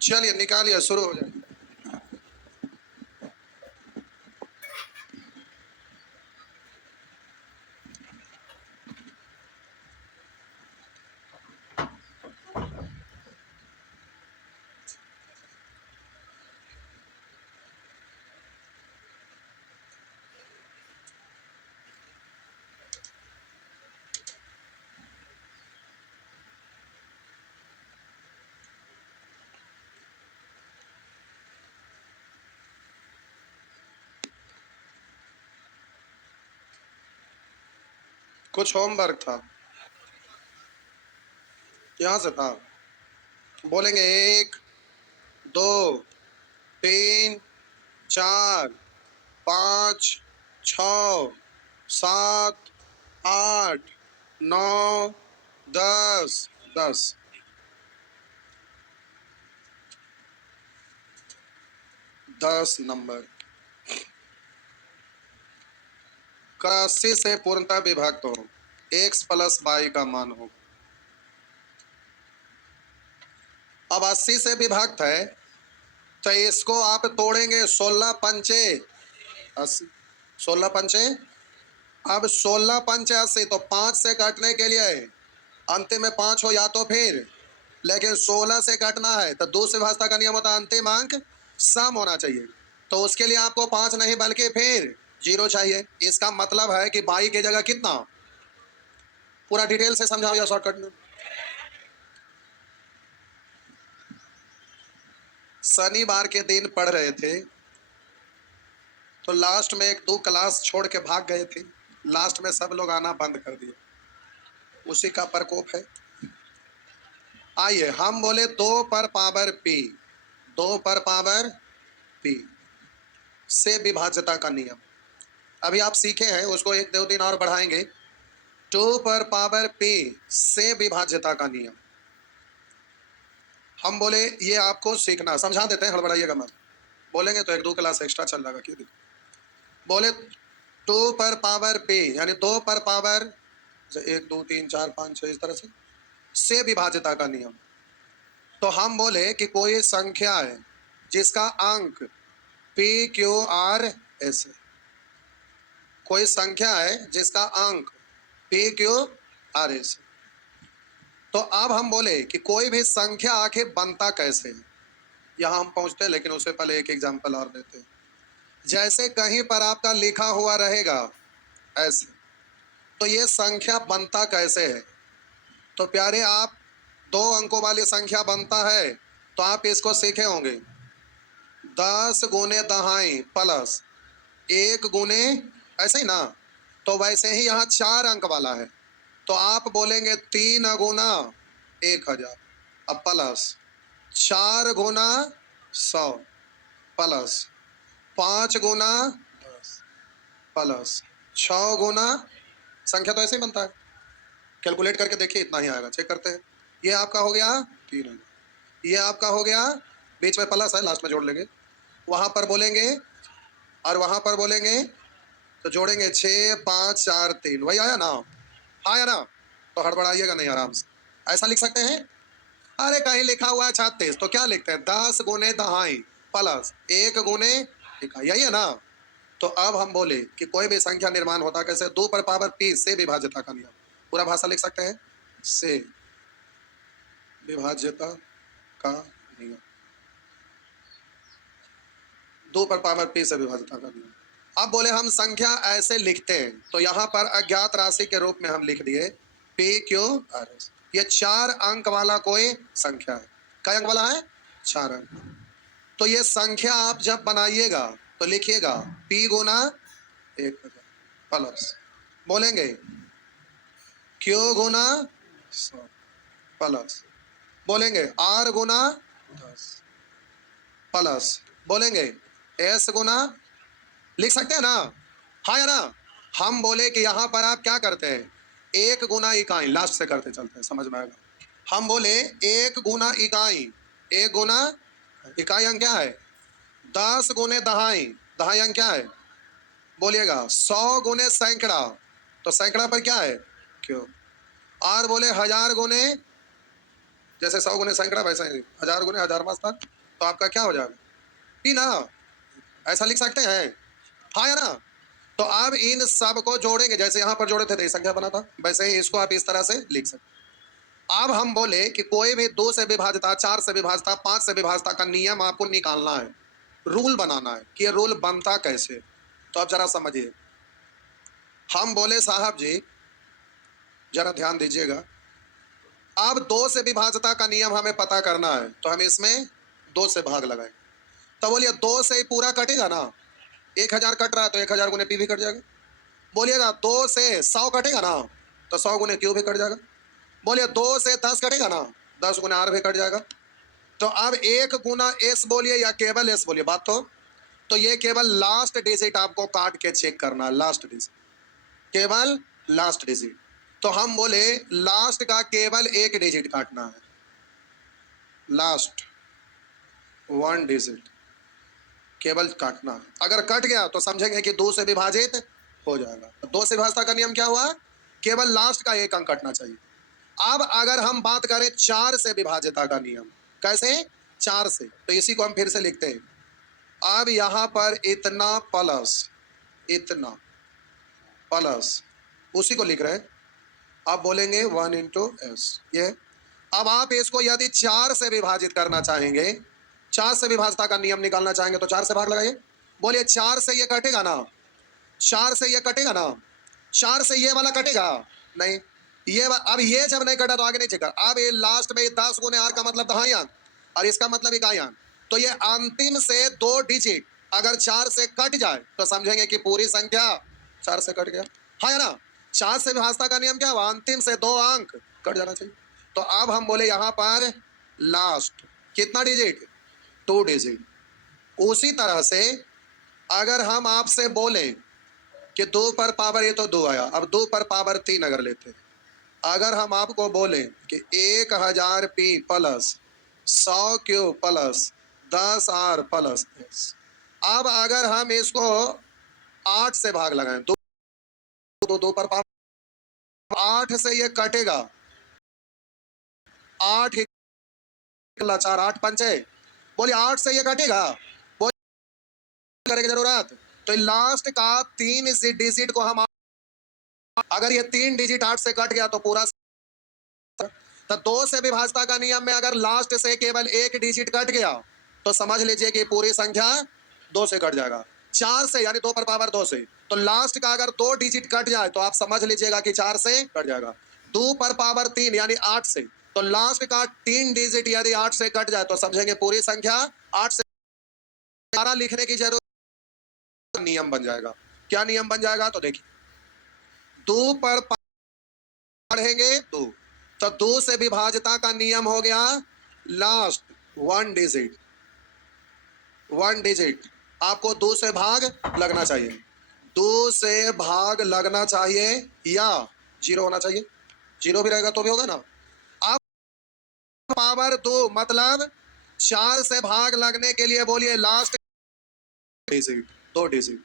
चलिए निकालिए, शुरू हो जाए। कुछ होमवर्क था, यहां से था। बोलेंगे 1 2 3 4 5 6 7 8 9 10 10 10 नंबर का 80 से पूर्णतः विभक्त हो, x प्लस y का मान हो। अब 80 से विभक्त है तो इसको आप तोड़ेंगे 16 पंचे 80, 16 पंचे। अब 16 पंचे 80, तो 5 से काटने के लिए अंतिम में 5 हो या तो फिर, लेकिन 16 से काटना है तो दूसरी भाषा का नियम होता है अंतिम अंक सम होना चाहिए। तो उसके लिए आपको 5 नहीं बल्कि फिर 0 चाहिए। इसका मतलब है कि बाई की जगह कितना, पूरा डिटेल से समझाओ या शॉर्टकट में। शनिवार के दिन पढ़ रहे थे तो लास्ट में 1 2 क्लास छोड़ के भाग गए थे। लास्ट में सब लोग आना बंद कर दिए, उसी का प्रकोप है। आइए हम बोले 2 पर पावर p, 2 पर पावर p से विभाज्यता का नियम। अभी आप सीखे हैं, उसको 1 2 दिन और बढ़ाएंगे। 2 पर पावर p से विभाज्यता का नियम। हम बोले ये आपको सीखना, समझा देते हैं, हड़बड़ाइएगा मत। बोलेंगे तो 1 2 क्लास एक्स्ट्रा चल जाएगा, क्यों दिक्कत। बोले 2 पर पावर p यानी 2 पर पावर 1 2 3 4 5 6 इस तरह से विभाज्यता का नियम। तो हम बोले कि कोई संख्या है जिसका अंक p q r s है। कोई संख्या है जिसका अंक p q r s है। तो अब हम बोले कि कोई भी संख्या आखिर बनता कैसे है, यहां हम पहुंचते हैं, लेकिन उससे पहले एक एग्जांपल और देते हैं। जैसे कहीं पर आपका लिखा हुआ रहेगा ऐसे, तो ये संख्या बनता कैसे है। तो प्यारे आप 2 अंकों वाली संख्या बनता है तो आप इसको सीखे होंगे, 10 गुने दहाई प्लस 1 गुने, ऐसे ही ना। तो वैसे ही यहाँ 4 अंक वाला है तो आप बोलेंगे 3 गुना 1000, अब प्लस 4 गुना 100 प्लस 5 गुना 10 प्लस 6 गुना, संख्या तो ऐसे ही बनता है, कैलकुलेट करके देखिए इतना ही आएगा, चेक करते हैं। ये आपका हो गया 3000, ये आपका हो गया, बीच में प्लस है लास्ट में जोड़ लेंगे, वहां पर बोलेंगे और वहां पर बोलेंगे तो जोड़ेंगे 6 5 4 3, वही आया ना, आया ना। तो हड़बड़ाइएगा नहीं, आराम से ऐसा लिख सकते हैं। अरे कहीं लिखा हुआ है 36 तो क्या लिखते हैं, 10 गुने दहाई प्लस 1 गुने इकाई, यही है ना। तो अब हम बोले कि कोई भी संख्या निर्माण होता कैसे, 2 पर पावर p से विभाज्यता का नियम। पूरा भाषा लिख सकते हैं, से विभाज्यता का नियम, 2 पर पावर p से विभाज्यता का नियम। अब बोले हम संख्या ऐसे लिखते हैं, तो यहाँ पर अज्ञात राशि के रूप में हम लिख दिए p q r s। ये 4 अंक वाला कोई संख्या है, कई अंक वाला है, 4 अंक। तो ये संख्या आप जब बनाइएगा तो लिखिएगा p गुना 1000 प्लस, बोलेंगे q गुना 100 प्लस, बोलेंगे r गुना 10 प्लस, बोलेंगे s गुना, लिख सकते हैं ना, हाँ या ना। हम बोले कि यहाँ पर आप क्या करते हैं, 1 गुना इकाई, लास्ट से करते चलते हैं, समझ में आएगा। हम बोले 1 गुना इकाई, 1 गुना इकाई अंक क्या है, 10 गुने दहाई, दहाई अंक क्या है, बोलिएगा 100 गुने सैकड़ा, तो सैकड़ा पर क्या है क्यों। और बोले 1000 गुने जैसे 100 गुने सैकड़ा वैसे ही 1000 गुने 1000 मास्टर, तो आपका क्या हो जाएगा? टी ना, ऐसा लिख सकते हैं, हाँ या ना? तो अब इन सब को जोड़ेंगे, जैसे यहाँ पर जोड़े थे तो ये संख्या बना था, वैसे ही इसको आप इस तरह से लिख सकते। अब हम बोले कि कोई भी 2 से विभाजिता, 4 से विभाजिता, 5 से विभाजिता का नियम आपको निकालना है, रूल बनाना है कि ये रूल बनता कैसे। तो अब जरा समझिए, हम बोले साहब जी जरा ध्यान दीजिएगा, अब 2 से विभाजिता का नियम हमें पता करना है, तो हम इसमें 2 से भाग लगाएं। तो बोलिए 2 से ही पूरा कटेगा ना, 1000 कट रहा है तो 1000 गुने पी भी कट जाएगा। बोलिएगा 2 से 100 कटेगा ना, तो 100 गुने क्यू भी कट जाएगा। बोलिए 2 से 10 कटेगा ना, 10 गुना आर भी कट जाएगा। तो अब 1 गुना एस बोलिए या केवल एस बोलिए, बात तो ये केवल लास्ट डिजिट आपको काट के चेक करना है, लास्ट डिजिट, केवल लास्ट डिजिट। तो हम बोले लास्ट का केवल एक डिजिट काटना है, लास्ट 1 डिजिट केवल काटना है। अगर कट गया तो समझेंगे कि 2 से विभाजित हो जाएगा। तो 2 से विभाजित का नियम क्या हुआ? केवल लास्ट का एक अंक कटना चाहिए। अब अगर हम बात करें 4 से विभाजिता का नियम, कैसे? 4 से, तो इसी को हम फिर से लिखते हैं। अब यहां पर इतना प्लस इतना प्लस, उसी को लिख रहे हैं। आप बोलेंगे 1 इंटू एस, ये। अब आप इसको यदि 4 से विभाजित करना चाहेंगे, 4 से विभाजिता का नियम निकालना चाहेंगे, तो 4 से भाग लगाइए। बोलिए 4 से ये कटेगा ना, 4 से ये कटेगा ना, 4 से ये वाला कटेगा नहीं, अब ये जब नहीं कटा तो आगे नहीं चेक कर। अब ये लास्ट में 10 गुने आर का मतलब था यहाँ, और इसका मतलब इकाई। तो ये अंतिम से 2 डिजिट अगर 4 से कट जाए तो समझेंगे कि पूरी संख्या 4 से कट गया, हाँ या ना? 4 से विभाजिता का नियम क्या हुआ? अंतिम से 2 अंक कट जाना चाहिए। तो अब हम बोले यहाँ पर लास्ट कितना डिजिट? 2 डिजिट। उसी तरह से अगर हम आपसे बोले कि 2 पर पावर, ये तो 2 आया, अब 2 पर पावर 3 अगर लेते, अगर हम आपको बोले कि 1000 p plus 100 q plus 10 r plus s, अब अगर हम इसको 8 से भाग लगाएं, 2 पर पावर 8 से ये कटेगा, 8 4 8 पंचे, बोलिए 8 से ये कटेगा, करेगी जरूरत। तो लास्ट का 3 डिजिट को हम, अगर ये 3 डिजिट 8 से कट गया तो पूरा। तो 2 से विभाजिता का नियम में अगर लास्ट से केवल एक डिजिट कट गया तो समझ लीजिए कि पूरी संख्या 2 से कट जाएगा। 4 से यानी 2 पर पावर 2 से, तो लास्ट का अगर 2 डिजिट कट जाए तो आप समझ लीजिएगा कि 4 से कट जाएगा। 2 पर पावर 3 यानी 8 से, तो लास्ट का 3 डिजिट यदि 8 से कट जाए तो समझेंगे पूरी संख्या 8 से। सारा लिखने की जरूरत, नियम बन जाएगा। क्या नियम बन जाएगा? तो देखिए 2 पर पढ़ेंगे 2, तो 2 से विभाजिता का नियम हो गया लास्ट 1 डिजिट, 1 डिजिट आपको 2 से भाग लगना चाहिए, 2 से भाग लगना चाहिए या 0 होना चाहिए, 0 भी रहेगा तो भी होगा ना। अब पावर 2 मतलब 4 से भाग लगने के लिए बोलिए लास्ट डिजिट 2 डिजिट,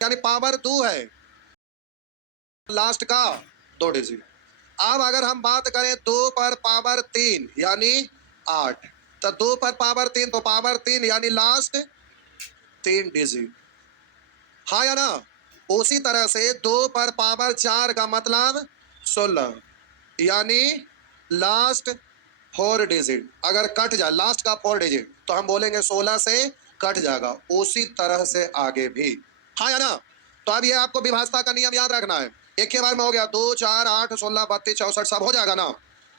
यानी पावर 2 है, लास्ट का 2 डिजिट। अब अगर हम बात करें 2 पर पावर 3 यानी 8, तो 2 पर पावर 3 तो पावर 3 यानी लास्ट 3 डिजिट, हाँ या ना? उसी तरह से 2 पर पावर 4 का मतलब 16 यानी लास्ट 4 डिजिट। अगर कट जाए लास्ट का 4 डिजिट तो हम बोलेंगे 16 से कट जाएगा। उसी तरह से आगे भी, हाँ या ना? तो अब ये आपको विभाजिता का नियम याद रखना है। एक के बार में हो गया 2 4 8 16 32 64 सब हो जाएगा ना।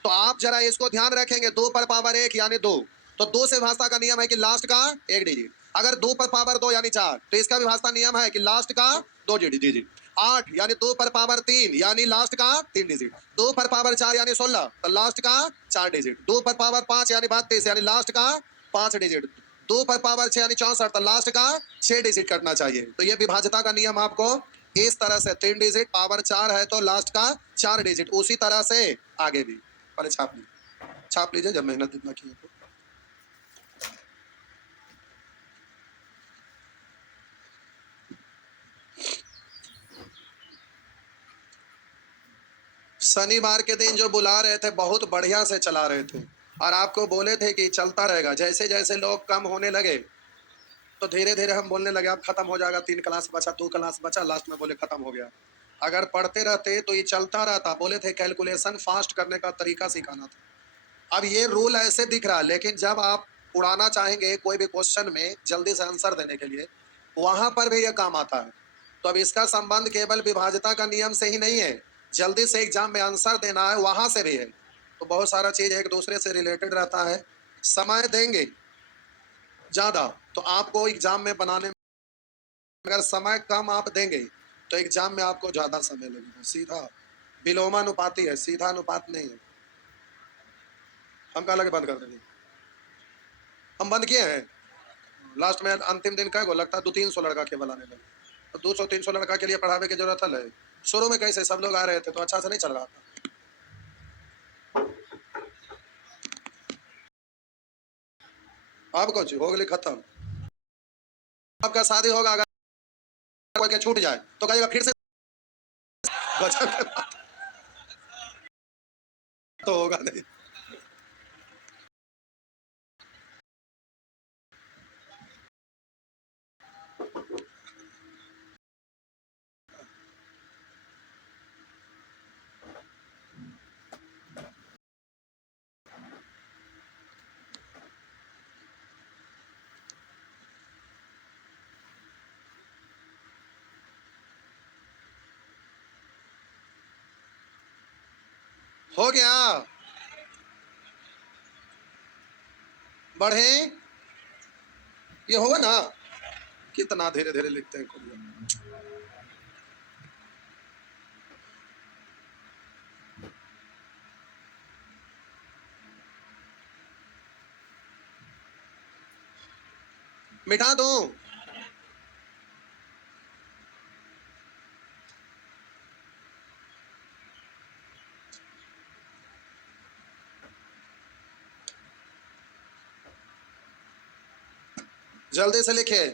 तो आप जरा इसको ध्यान रखेंगे, 2 पर पावर 1 यानी 2, तो 2 से विभाजिता का नियम है कि लास्ट का 1 डिजिट। अगर 2 पर पावर 2 यानी 4, तो इसका विभाजिता नियम है कि लास्ट का 2 डिजिट। 8 यानी 2 पर पावर 3 यानी लास्ट का 3 डिजिट। 2 पर पावर 4 यानी 16, तो लास्ट का 4 डिजिट। 2 पर पावर 5 यानी 32 यानी लास्ट का 5 डिजिट। 2 पर पावर 6 यानी 64, तो लास्ट का 6 डिजिट कटना चाहिए। तो ये विभाजिता का नियम आपको इस तरह से 3 डिजिट, पावर 4 है तो लास्ट का 4 डिजिट, उसी तरह से आगे भी। पहले छाप लीजिए जब मेहनत इतना की तो। शनिवार के दिन जो बुला रहे थे बहुत बढ़िया से चला रहे थे और आपको बोले थे कि चलता रहेगा। जैसे जैसे लोग कम होने लगे तो धीरे धीरे हम बोलने लगे अब खत्म हो जाएगा, 3 क्लास बचा, 2 क्लास बचा, लास्ट में बोले खत्म हो गया। अगर पढ़ते रहते तो ये चलता रहता। बोले थे कैलकुलेशन फास्ट करने का तरीका सिखाना था। अब ये रूल ऐसे दिख रहा है, लेकिन जब आप उड़ाना चाहेंगे कोई भी क्वेश्चन में जल्दी से आंसर देने के लिए, वहां पर भी ये काम आता है। तो अब इसका संबंध केवल विभाज्यता का नियम से ही नहीं है, जल्दी से एग्जाम में आंसर देना है वहां से भी है। तो बहुत सारा चीज एक दूसरे से रिलेटेड रहता है। समय देंगे ज्यादा तो आपको एग्जाम में बनाने में, अगर समय कम आप देंगे तो एग्जाम में आपको ज्यादा समय लगेगा। सीधा विलोमानुपाती है, सीधा अनुपात नहीं है। हम कहा लगे बंद कर देंगे, हम बंद किए हैं। लास्ट में अंतिम दिन कह गो लगता है 200-300 लड़का केवल आने लगे। तो 200-300 लड़का के लिए पढ़ावे की जरूरत है। शुरू में कैसे सब लोग आ रहे थे तो अच्छा से नहीं चल रहा था। अब कुछ हो गई खत्म। आपका शादी होगा, अगर कोई के छूट जाए तो कहेगा फिर से तो होगा नहीं। हो गया, बढ़े, ये होगा ना। कितना धीरे धीरे लिखते हैं खुद। मिटा दो, जल्दी से लिखे।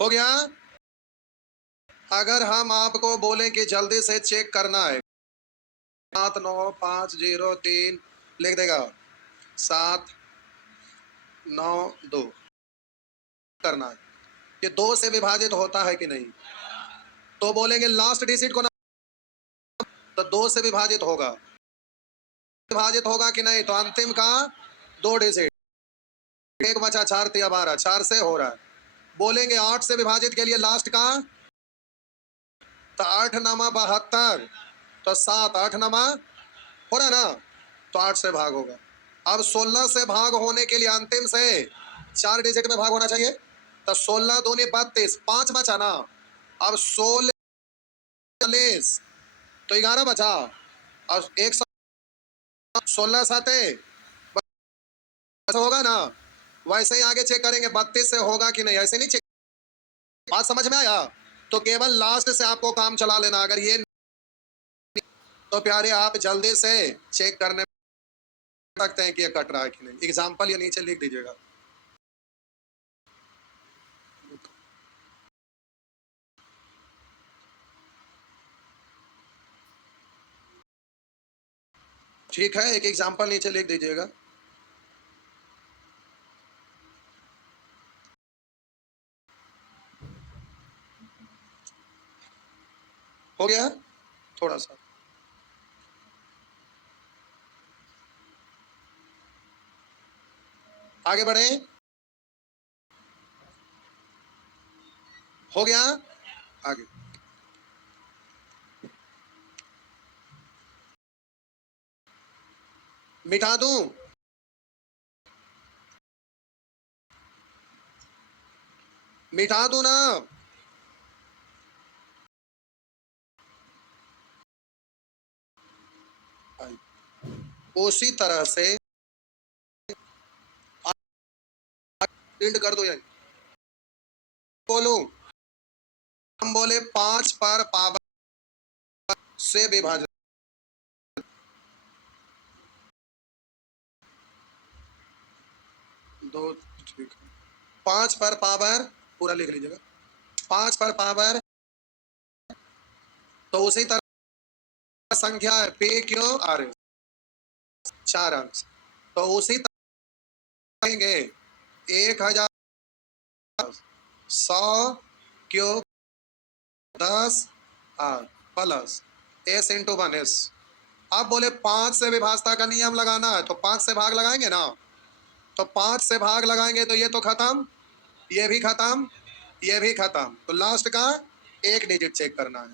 हो गया। अगर हम आपको बोलें कि जल्दी से चेक करना है, 79503 लिख देगा, 792 करना है, ये 2 से विभाजित होता है कि नहीं। तो बोलेंगे लास्ट डिजिट को ना, तो 2 से विभाजित होगा, विभाजित होगा कि नहीं। तो अंतिम का 2 डिजिट, एक बचा 4 तिया 12, 4 से हो रहा है। बोलेंगे 8 से विभाजित के लिए लास्ट का, तो 8 नमा 72, तो 7 8 नमा हो रहा ना, तो 8 से भाग होगा। अब 16 से भाग होने के लिए अंतिम से 4 डिजिट में भाग होना चाहिए। तो 16 दूनी 32, 5 बचा ना। अब 16 तो 11 बचा, और 16 साते होगा ना। वैसे ही आगे चेक करेंगे 32 से होगा कि नहीं, ऐसे नहीं चेक। बात समझ में आया। तो केवल लास्ट से आपको काम चला लेना। अगर ये तो प्यारे आप जल्दी से चेक करने सकते हैं कि ये कट रहा है कि नहीं। एग्जाम्पल ये नीचे लिख दीजिएगा। ठीक है, एक एग्जाम्पल नीचे लिख दीजिएगा। हो गया, थोड़ा सा आगे बढ़े। हो गया, आगे मिटा दूं, मिटा दूं ना। उसी तरह से प्रिंट कर दो। यार बोलो, हम बोले 5 पर पावर से विभाजन, 2 ठीक है, 5 पर पावर पूरा लिख लीजिएगा, 5 पर पावर, तो उसी तरह संख्या है पे क्यू आर 4 अंक, तो उसी तरह कहेंगे 1000 100 cube 10 r plus s into 1 s. अब बोले 5 से विभाजता का नियम लगाना है, तो 5 से भाग लगाएंगे ना, तो 5 से भाग लगाएंगे तो ये तो खत्म, ये भी खत्म, ये भी खत्म, तो लास्ट का एक डिजिट चेक करना है।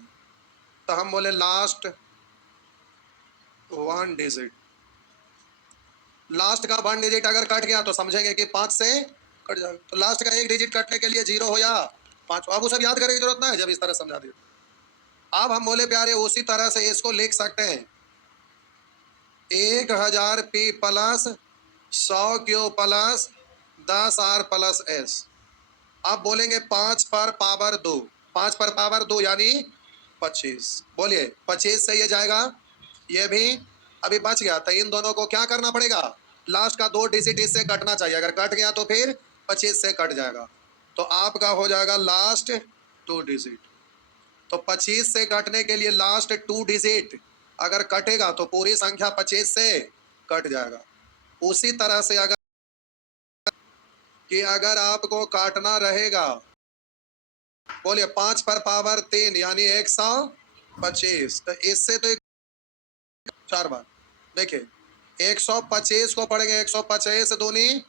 तो हम बोले लास्ट 1 डिजिट, लास्ट का 1 डिजिट अगर कट गया तो समझेंगे कि 5 से कट जाएगा, तो लास्ट का एक डिजिट कटने के लिए 0 हो या 5। अब वो सब याद करने की जरूरत ना है, जब इस तरह समझा दिया। अब हम बोले प्यारे उसी तरह से इसको लिख सकते हैं 1000 p plus 100 q plus 10 r plus s. अब बोलेंगे 5 पर पावर 2, 5 पर पावर 2 यानी 25। बोलिए 25 से ये जाएगा, ये भी अभी बच गया, तो इन दोनों को क्या करना पड़ेगा, लास्ट का 2 डिजिट इससे कटना चाहिए, अगर कट गया तो फिर 25 से कट जाएगा, तो आपका हो जाएगा लास्ट 2 डिजिट। तो 25 से कटने के लिए लास्ट 2 डिजिट अगर कटेगा तो पूरी संख्या 25 से कट जाएगा। उसी तरह से अगर आपको काटना रहेगा, बोलिए 5 पर पावर 3 यानी 125, तो इससे तो 4 बार देखिए 125 को पढ़ेंगे, 125 दूनी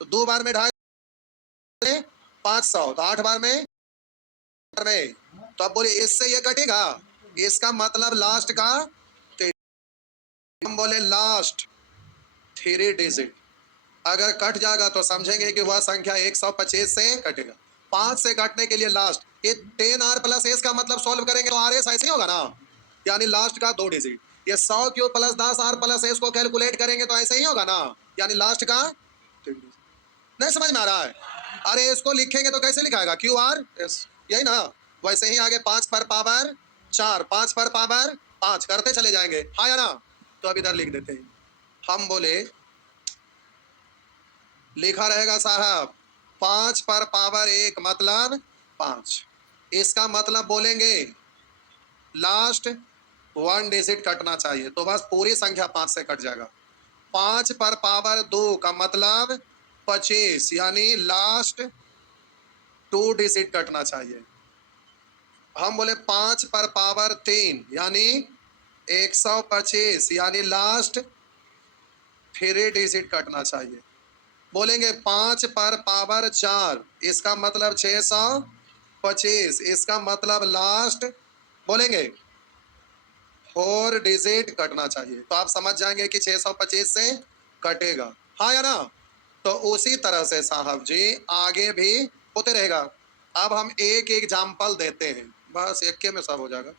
तो 2 बार में 2.5 500, तो 8 बार में, तो अब बोले इससे ये कटेगा, इसका मतलब लास्ट का, हम बोले लास्ट 3 डिजिट अगर कट जाएगा तो समझेंगे कि वह संख्या 125 से कटेगा। 5 से काटने के लिए लास्ट ये 10 आर प्लस एस का मतलब सॉल्व करेंगे तो आर एस ऐसे ही होगा ना, यानी लास्ट का 2 डिजिट। ये 100 q plus 10 r plus s को कैलकुलेट करेंगे तो ऐसे ही होगा ना, यानी लास्ट का 3 डिजिट। नहीं समझ में आ रहा है? अरे इसको लिखेंगे तो कैसे लिखाएगा, क्यू आर एस, यही ना। वैसे ही आगे 5 पर पावर 4, 5 पर पावर 5 करते चले जाएंगे, हाँ या ना। तो अब इधर लिख देते हैं, हम बोले लिखा रहेगा साहब 5 पर पावर 1 मतलब 5, इसका मतलब बोलेंगे लास्ट 1 डिजिट कटना चाहिए, तो बस पूरी संख्या 5 से कट जाएगा। 5 पर पावर 2 का मतलब 25 यानी लास्ट 2 डिजिट कटना चाहिए। हम बोले 5 पर पावर 3 यानी 125 यानी लास्ट 3 डिजिट कटना चाहिए। बोलेंगे 5 पर पावर 4, इसका मतलब 625, इसका मतलब लास्ट बोलेंगे 4 डिजिट कटना चाहिए, तो आप समझ जाएंगे कि 625 से कटेगा, हाँ या ना। तो उसी तरह से साहब जी आगे भी होते रहेगा। अब हम एक एग्जाम्पल देते हैं, बस एक के में सब हो जाएगा।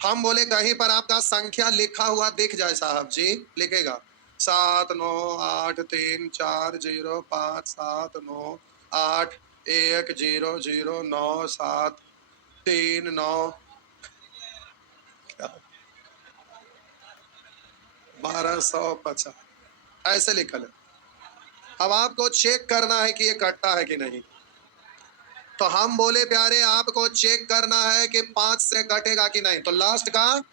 हम बोले कहीं पर आपका संख्या लिखा हुआ दिख जाए साहब जी, लिखेगा 7 9 8 3 4 0 5 7 9 8 1 0 0 9 7 3 9 1250 ऐसे लिखा है। अब आपको चेक करना है कि ये कटता है कि नहीं, तो हम बोले प्यारे आपको चेक करना है कि 5 से कटेगा कि नहीं, तो लास्ट का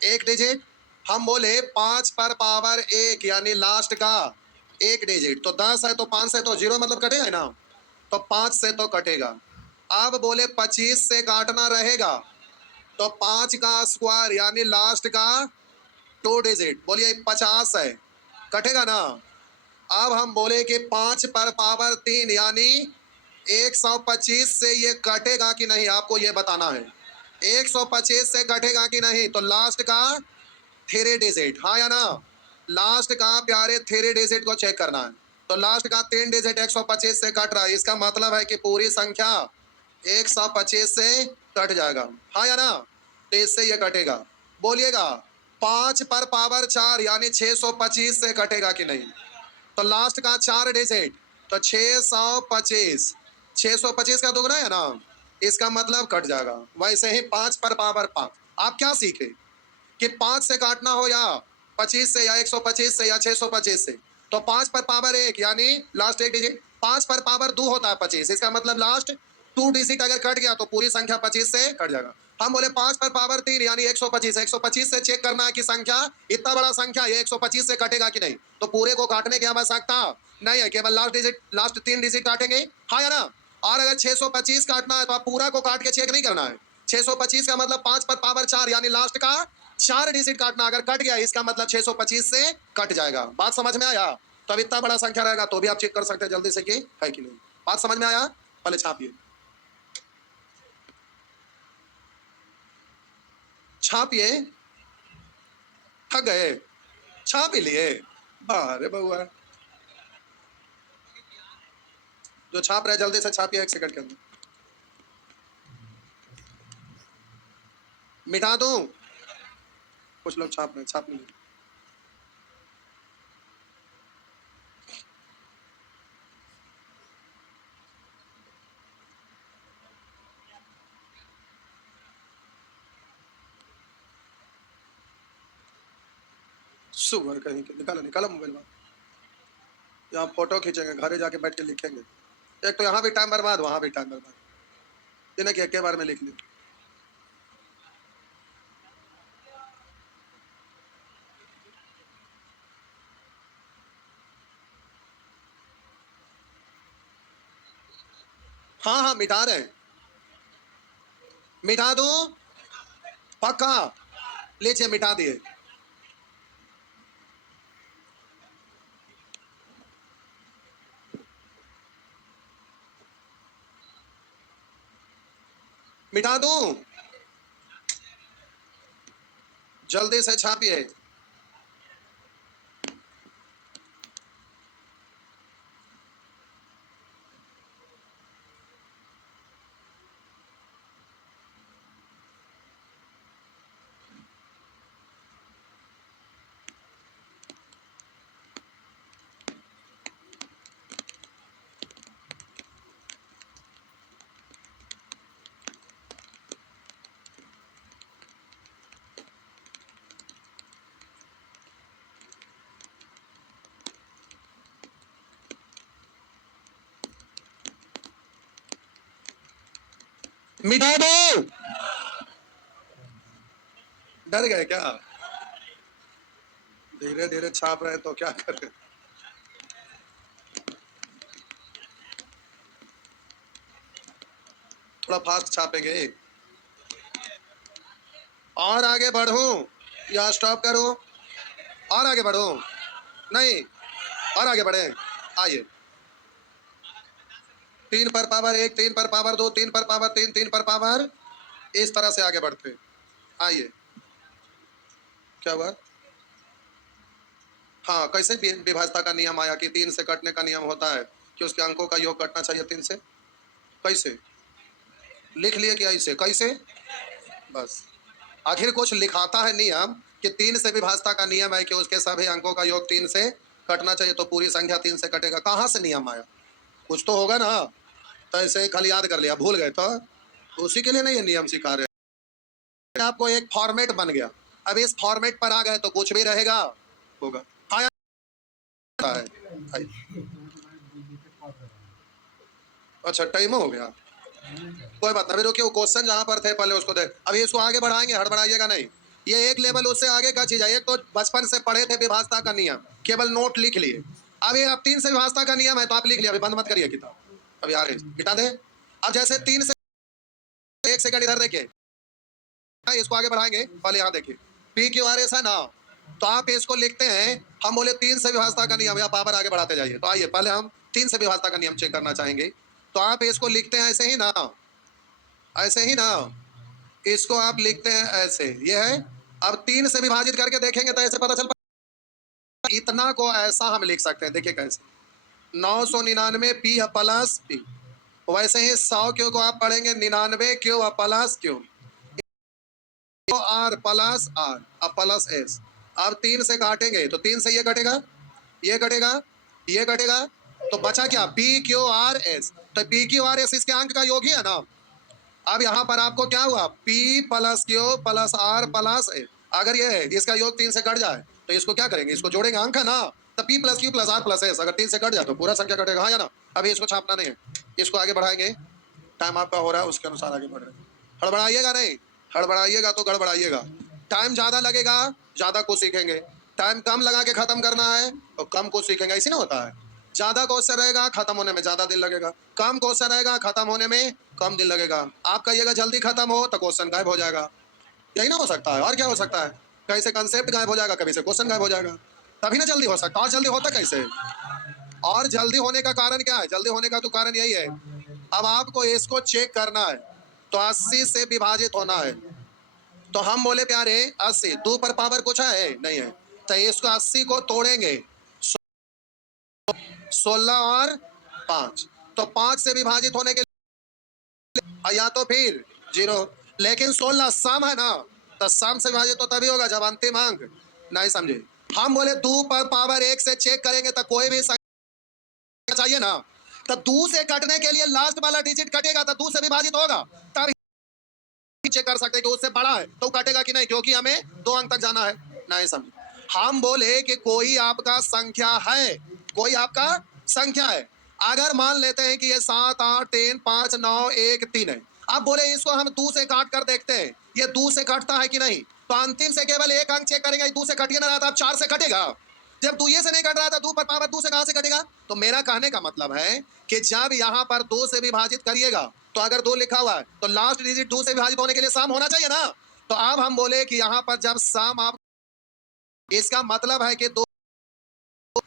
एक डिजिट, हम बोले 5 पर पावर 1 यानी लास्ट का एक डिजिट, तो 10 है तो 5 से तो 0 मतलब कटेगा ना, तो 5 से तो कटेगा। अब बोले 25 से काटना रहेगा, तो 5 का स्क्वायर यानी लास्ट का 2 डिजिट, बोलिए 50 है, कटेगा ना। अब हम बोले कि 5 पर पावर 3 यानी 125 से ये कटेगा कि नहीं, आपको ये बताना है 125 से कटेगा कि नहीं, तो लास्ट का 3 डिजिट, हाँ या ना, लास्ट का प्यारे 3 डिजिट को चेक करना है, तो लास्ट का 3 डिजिट 125 से कट रहा है, इसका मतलब है कि पूरी संख्या 125 से कट जाएगा, हाँ या ना, तो इससे ये कटेगा। बोलिएगा 5 पर पावर 4 यानी 625 से कटेगा कि नहीं? तो लास्ट का 4 डिजिट, तो 625, 625 का दुगना है ना, इसका मतलब कट जाएगा। वैसे ही 5 पर पावर 5, आप क्या सीखे कि 5 से काटना हो या 25 से या 125 से या 625 से, तो 5 पर पावर 1 यानी लास्ट एक डिजिट, 5 पर पावर 2 होता है 25, इसका मतलब लास्ट 2 डिजिट अगर कट गया तो पूरी संख्या 25 से कट जाएगा। हम बोले 5 पर पावर 3 यानी 125, 125 से चेक करना है कि संख्या इतना बड़ा संख्या ये 125 से कटेगा कि नहीं, तो पूरे को काटने की आवश्यकता नहीं है, केवल लास्ट डिजिट, लास्ट 3 डिजिट काटेंगे, हाँ या ना। और अगर 625 काटना है तो आप पूरा को काट के चेक नहीं करना है। 625 का मतलब 5 पर पावर 4 यानी लास्ट का 4 डिजिट काटना, अगर कट गया इसका मतलब 625 से कट जाएगा। बात समझ में आया? तो अब इतना बड़ा संख्या रहेगा तो भी आप चेक कर सकते हैं जल्दी से कि है कि नहीं। बात समझ में आया? पहले छापिए, छापिए, थक गए, छाप ही लिए। अरे बहुआ, जो छाप रहे जल्दी से छापिए 1 सेकंड के अंदर। मिटा दूं? कुछ लोग छाप रहे, छाप नहीं। सुअर कहीं के, निकालो निकालो मोबाइल में, यहाँ फोटो खींचेंगे, घरे जाके बैठ के लिखेंगे। एक तो यहाँ भी टाइम बर्बाद, वहां भी टाइम बर्बाद, इन्हें कि एक के बार में लिख ली। हाँ हाँ मिटा रहे, मिटा दूं? पक्का? लीजिए मिटा दिए। मिटा दूं? जल्दी से छापिए। मिटा दो। डर गए क्या? धीरे धीरे छाप रहे तो क्या करें। थोड़ा फास्ट छापेंगे। और आगे बढ़ूं या स्टॉप करूं? और आगे बढ़ूं? नहीं, और आगे बढ़े। आइए, 3 पर पावर 1, 3 पर पावर 2, 3 पर पावर 3, 3 पर पावर, इस तरह से आगे बढ़ते। आइए, क्या हुआ? हाँ, कैसे विभाजता का नियम आया कि 3 से कटने का नियम होता है कि उसके अंकों का योग कटना चाहिए 3 से? कैसे लिख लिए कि ऐसे कैसे? बस, आखिर कुछ लिखाता है नियम कि 3 से विभाजता का नियम है कि उसके सभी अंकों का योग 3 से कटना चाहिए, तो पूरी संख्या 3 से कटेगा। कहाँ से नियम आया? कुछ तो होगा ना। तो ऐसे खाली याद कर लिया, भूल गए तो उसी के लिए नहीं ये नियम सिखा रहे। आपको एक फॉर्मेट बन गया, अब इस फॉर्मेट पर आ गए तो कुछ भी रहेगा होगा। हाँ है। अच्छा टाइम हो गया, कोई बात नहीं, रुकिए, क्वेश्चन जहां पर थे पहले उसको देख, अभी इसको आगे बढ़ाएंगे, हड़बड़ाइएगा नहीं। ये एक लेवल उससे आगे का चीज है। एक तो बचपन से पढ़े थे विभाजता का नियम, केवल नोट लिख लिए। अब ये अब 3 से विभाजता का नियम है तो आप लिख लिया, अभी बंद मत करिए किताब, अभी आ रहे मिटा दे। अब जैसे 3 से, 1 सेकंड इधर देखिए, इसको आगे बढ़ाएंगे, पहले यहाँ देखिए, पी क्यू आर एस है ना, तो आप इसको लिखते हैं। हम बोले 3 से विभाजता का नियम, या पावर आगे बढ़ाते जाइए। तो आइए पहले हम 3 से विभाजता का नियम चेक करना चाहेंगे। तो आप इसको लिखते हैं ऐसे ही ना, ऐसे ही ना, इसको आप लिखते हैं ऐसे, ये है। अब 3 से विभाजित करके देखेंगे तो ऐसे पता चल पाएगा। इतना को ऐसा हम लिख सकते हैं, देखिए कैसे, 999 पी प्लस पी। वैसे ही 100 क्यू को आप पढ़ेंगे 99 q plus q. R plus r, अब प्लस एस। अब 3 से काटेंगे तो 3 से ये कटेगा, ये कटेगा, ये कटेगा, तो बचा क्या? P Q R S. तो पी क्यू आर एस इसके अंक का योग ही है ना। अब यहाँ पर आपको क्या हुआ? P plus q plus r plus a. अगर ये है इसका योग 3 से कट जाए तो इसको क्या करेंगे? इसको जोड़ेंगे, अंक है ना। तो p plus q plus r plus s अगर 3 से कट जाए तो पूरा संख्या कटेगा, हाँ या ना। अभी इसको छापना नहीं है, इसको आगे बढ़ाएंगे, टाइम आपका हो रहा है उसके अनुसार आगे बढ़ रहे हैं। हड़बड़ाइएगा नहीं, हड़बड़ाइएगा तो गड़बड़ाइएगा। टाइम ज्यादा लगेगा, ज्यादा कुछ सीखेंगे। टाइम कम लगा के खत्म करना है तो कम कुछ सीखेंगे, ऐसी ना होता है। ज्यादा क्वेश्चन रहेगा, खत्म होने में ज्यादा दिन लगेगा। कम क्वेश्चन रहेगा, खत्म होने में कम दिन लगेगा। आप कहिएगा जल्दी खत्म हो तो क्वेश्चन गायब हो जाएगा, यही ना हो सकता है। और क्या हो सकता है? कहीं से कंसेप्ट गायब हो जाएगा, कभी से क्वेश्चन गायब हो जाएगा, तभी ना जल्दी हो सकता। और जल्दी होता कैसे? और जल्दी होने का कारण क्या है? जल्दी होने का तो कारण यही है, अब आपको इसको चेक करना है तो 80 से विभाजित होना है। तो हम बोले प्यारे 80, 2 पर पावर कुछ है नहीं है, तो इसको 80 को तोड़ेंगे 16 और 5, तो 5 से विभाजित होने के लिए या तो फिर 0, लेकिन 16 सम है ना, तो सम से विभाजित तो तभी होगा जब अंतिम अंक नहीं समझे। हम बोले 2 पर पावर 1 से चेक करेंगे तो कोई भी संख्या चाहिए ना, तो 2 से कटने के लिए लास्ट वाला डिजिट कटेगा तो 2 से विभाजित होगा, तब चेक कर सकते हैं कि उससे बड़ा है तो कटेगा कि नहीं, क्योंकि हमें 2 अंक तक जाना है। नहीं समझे। हम बोले कि कोई आपका संख्या है, कोई आपका संख्या है। अगर मान लेते हैं कि ये 7 8 3 5 9 1 3 है, अब बोले इसको हम 2 से काट कर देखते हैं ये 2 से कटता है कि नहीं, तो अंतिम से केवल एक अंक चेक करेंगे, 2 से कटिए ना रहा था, अब 4 से कटेगा। जब 2 ये से नहीं कट रहा था, 2 पर पावर 2 से कहां से कटेगा? तो मेरा कहने का मतलब है कि जब यहां पर 2 से विभाजित करिएगा तो अगर 2 लिखा हुआ है तो लास्ट डिजिट 2 से विभाजित होने के लिए सम होना चाहिए ना। तो अब हम बोले कि यहां पर जब सम आप, इसका मतलब है कि 2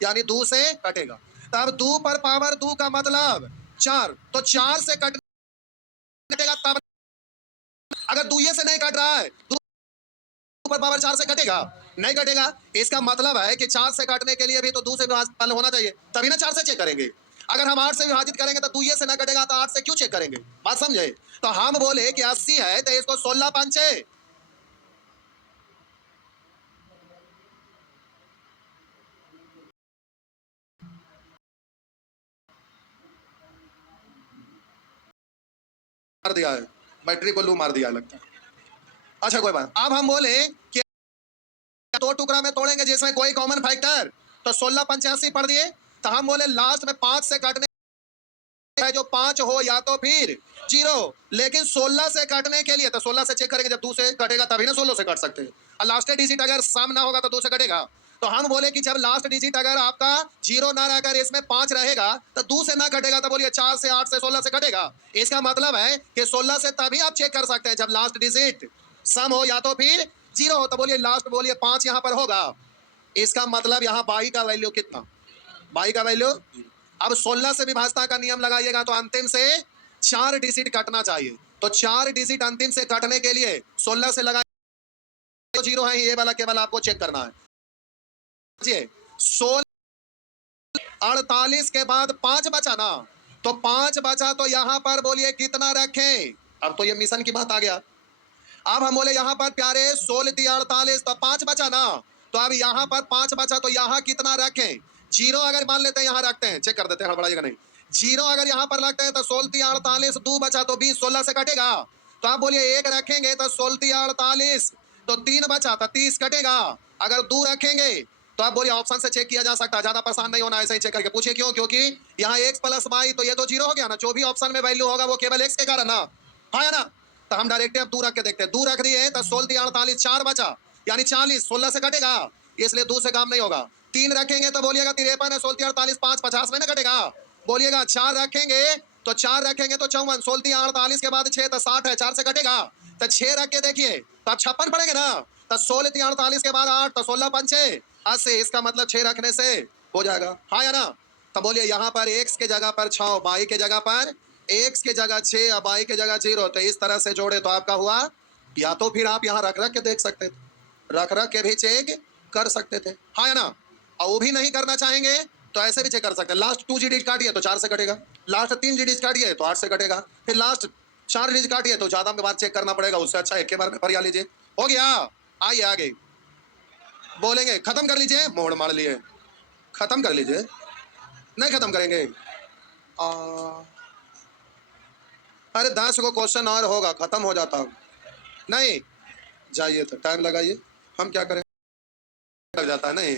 यानी 2 से कटेगा, तब 2 पर पावर 2 का मतलब 4, तो 4 से कटेगा तब। अगर 2 ये से नहीं कट रहा है, 2 पर पावर 4 से कटेगा नहीं, कटेगा। इसका मतलब है कि 4 से काटने के लिए भी तो 2 से विभाजित होना चाहिए, तभी ना 4 से चेक करेंगे। अगर हम 8 से विभाजित करेंगे तो 2 ये से ना कटेगा तो 8 से क्यों चेक करेंगे? बात समझे? तो हम बोले कि 80 है तो इसको 16 पंचे मार दिया है, बैटरी को लू मार दिया लगता है। अच्छा कोई बात। अब हम बोले कि 2 टुकड़ा में तोड़ेंगे जिसमें कोई कॉमन फैक्टर, तो 16 पंचे 80 पढ़ दिए। तो हम बोले लास्ट में 5 से काटने है जो 5 हो या तो फिर 0, लेकिन 16 से काटने के लिए तो 16 से चेक करेंगे, जब 2 से कटेगा तभी ना 16 से काट सकते हैं। और लास्ट डिजिट अगर सम ना होगा तो 2 से कटेगा। तो हम बोले कि जब लास्ट डिजिट अगर आपका 0 ना रहकर इसमें 5 रहेगा तो 2 से ना कटेगा, तो बोलिए 4 से 8 से 16 से कटेगा। इसका मतलब है कि 16 से तभी आप चेक कर सकते हैं जब लास्ट डिजिट सम हो या तो फिर 0 हो, तो बोलिए लास्ट बोलिए 5 यहां पर होगा। इसका मतलब यहां बाई का वैल्यू कितना? बाई का वैल्यू। अब 16 से विभाजता का नियम लगाइएगा तो अंतिम से 4 डिजिट कटना चाहिए, तो 4 डिजिट अंतिम से कटने के लिए 16 से लगा तो 0 है, ये वाला केवल आपको चेक करना है। 16 48 के बाद 5 बचा ना, तो 5 बचा तो यहां पर बोलिए कितना रखें? अब तो ये मिशन की बात आ गया। अब हम बोले यहाँ पर प्यारे 16 48 तो 5 बचा ना, तो अब यहाँ पर 5 बचा तो यहाँ कितना रखें? 0 अगर मान लेते हैं यहाँ रखते हैं, चेक कर देते हैं, हड़बड़ाइएगा नहीं। 0 अगर यहाँ पर लगते हैं तो 16 48 2 बचा तो 20, 16 से कटेगा। तो आप बोलिए 1 रखेंगे तो 16 48 तो 3 बचा तो 30 कटेगा। अगर 2 रखेंगे तो आप बोलिए ऑप्शन से चेक किया जा सकता है, ज्यादा परेशान नहीं होना, ऐसे ही चेक करके पूछिए क्यों, क्योंकि यहाँ x प्लस वाई तो ये तो 0 हो गया ना, जो भी ऑप्शन में वैल्यू होगा वो केवल x के कारण ना, हाँ ना। तो हम डायरेक्ट अब 2 रख के देखते हैं, 2 रख दिए तो 16 48 4 बचा यानी 40, 16 से कटेगा, इसलिए 2 से काम नहीं होगा। 3 रखेंगे तो बोलिएगा 53 है, 16 48 5 50 में ना कटेगा। बोलिएगा 4 रखेंगे तो 4 रखेंगे तो 54, 16 48 के बाद 6 तो 60 है, 4 से कटेगा। तो 6 रख के देखिए तो आप 56 पड़ेंगे ना, तो 16 48 के बाद 8 तो 16 पंचे 80, इसका मतलब 6 रखने से हो जाएगा, हाँ या ना। तो बोलिए यहाँ पर x के जगह पर 6, y के जगह पर x के जगह 6 और y के जगह 0, तो इस तरह से जोड़े तो आपका हुआ। या तो फिर आप यहाँ रख रख के देख सकते थे, रख रख के भी चेक कर सकते थे, हाँ या ना। और वो भी नहीं करना चाहेंगे तो ऐसे भी चेक कर सकते हैं। लास्ट 2 डिजिट काटिए तो 4 से कटेगा, लास्ट 3 डिजिट काटिए तो 8 से कटेगा, फिर लास्ट 4 डिजिट काटिए तो ज्यादा बार चेक करना पड़ेगा, उससे अच्छा एक के बार में भरिया लीजिए। हो गया, आइए आगे बोलेंगे। खत्म कर लीजिए, मोड़ मार लिए, खत्म कर लीजिए। नहीं खत्म करेंगे? आ, अरे 10 को क्वेश्चन और होगा, खत्म हो जाता। नहीं, जाइए तो टाइम लगाइए, हम क्या करें, लग जाता है नहीं।